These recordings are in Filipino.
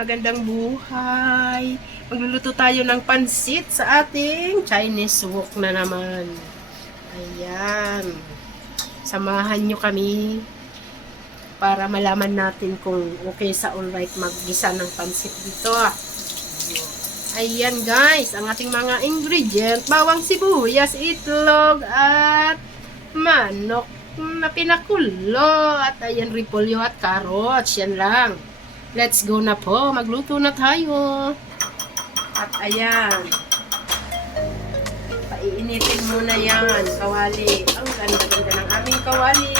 magandang buhay. Magluluto tayo ng pansit sa ating Chinese wok na naman. Ayan. Samahan nyo kami para malaman natin kung okay sa alright maggisa ng pansit dito. Ayan guys, ang ating mga ingredient, bawang sibuyas, itlog, at manok na pinakulo. At ayan, repolyo at carrots. Yan lang. Let's go na po. Magluto na tayo. At ayan. Paiinitin muna yan. Kawali. Ang ganda-ganda ng aming kawali.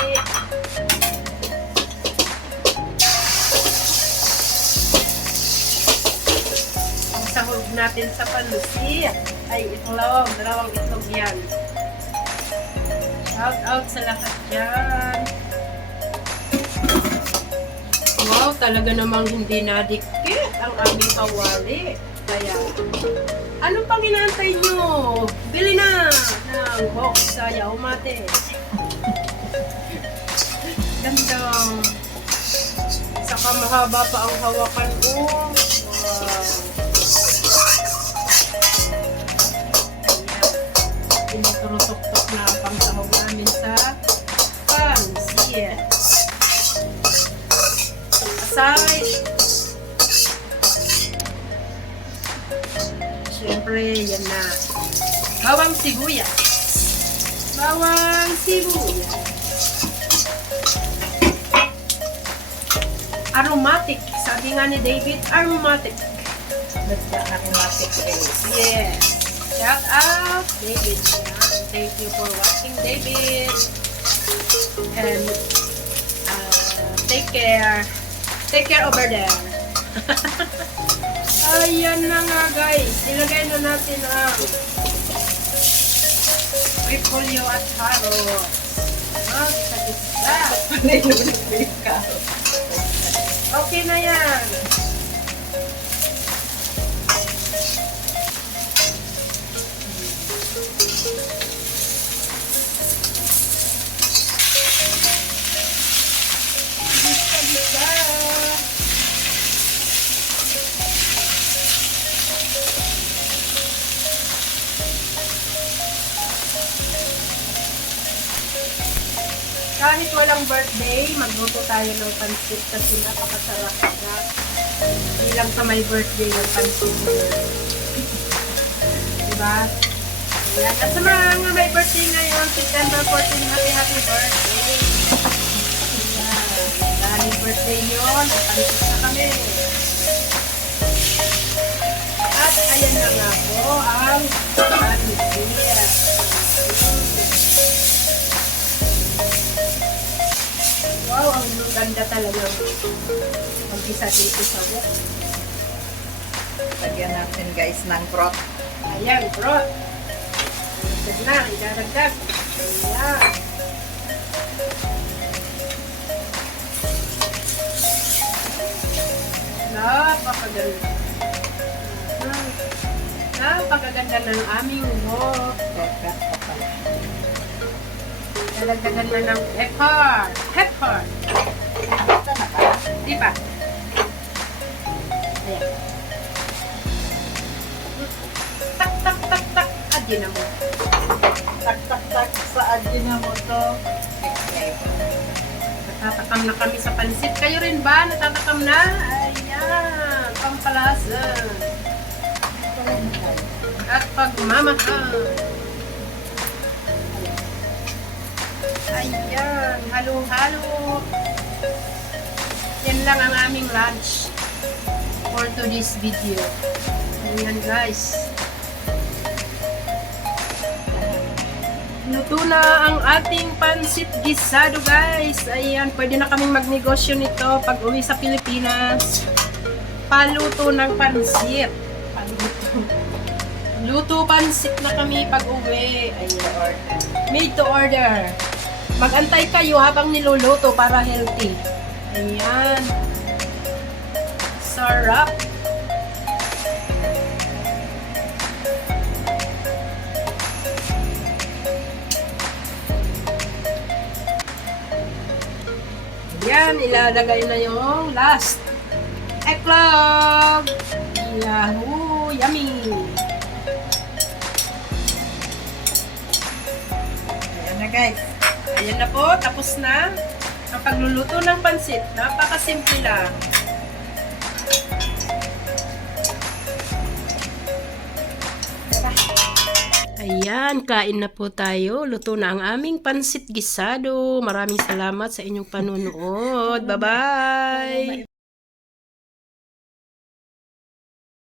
Ang sahog natin sa pansit ay itlog. Dalawang itlog yan. Shout out sa lahat dyan. Wow, talaga namang hindi nadikit ang aming kawali. Kaya, ano pang inaantay nyo? Bili na ng box sa Yaumate. Ganda. Saka mahaba pa ang hawakan ko. Wow. Tinuturutok-tok na ang pangsahog namin sa pansit. Aside. Siyempre, yan na. Bawang sibuyas. Bawang sibuyas. Aromatic. Sabi nga ni David, aromatic. Aromatic taste. Yes. Shout out, David. Yan. Thank you for watching, David. And take care. Take care over there. Ayan na nga guys. Ilagay na natin ang repolyo at carrots. Isa-isa. Okay na yan. Isa-isa. Kahit walang birthday, magluto tayo ng pansit kasi napakasarap na. Hindi lang sa may birthday ng pansit. Diba? Ayan. At sa mga may birthday ngayon, September 14, happy birthday! Ayan. Dahil birthday nyo, nagpansit na kami. At ayan na nga po ang pansit. Wow, ang ganda talaga mag-isa dito sa wok. Lagyan natin guys ng broth. Ayan, broth. Dagdag na, idadagdag. Ayan. Napakaganda. Napakaganda ng aming wok. Teka, pala. Dalagdagan na ng pepper. Pepper. Basta na ka. Di ba? Ayan. Tak, tak, tak, tak. Adyan na mo. Tak sa Ajinomoto. Natatakam na kami sa pansit. Kayo rin ba? Natatakam na? Ayan. Pampalasa. At pagmamahal. Ayan. Halo-halo. Yan lang ang aming lunch for today's video. Ayan guys. Luto na ang ating pansit gisado guys. Ayan, pwede na kaming magnegosyo nito pag uwi sa Pilipinas. Paluto ng pansit. Paluto. Luto pansit na kami pag uwi. Ayan. Made to order. Mag-antay kayo habang niluluto para healthy. Ayan. Sarap. Yan, ilalagay na yung last eklog! Yahoo! Yummy! Ayan na guys. Ayan na po, tapos na ang pagluluto ng pansit. Napakasimple lang. Ayan, kain na po tayo. Luto na ang aming pansit gisado. Maraming salamat sa inyong panunood. Bye-bye!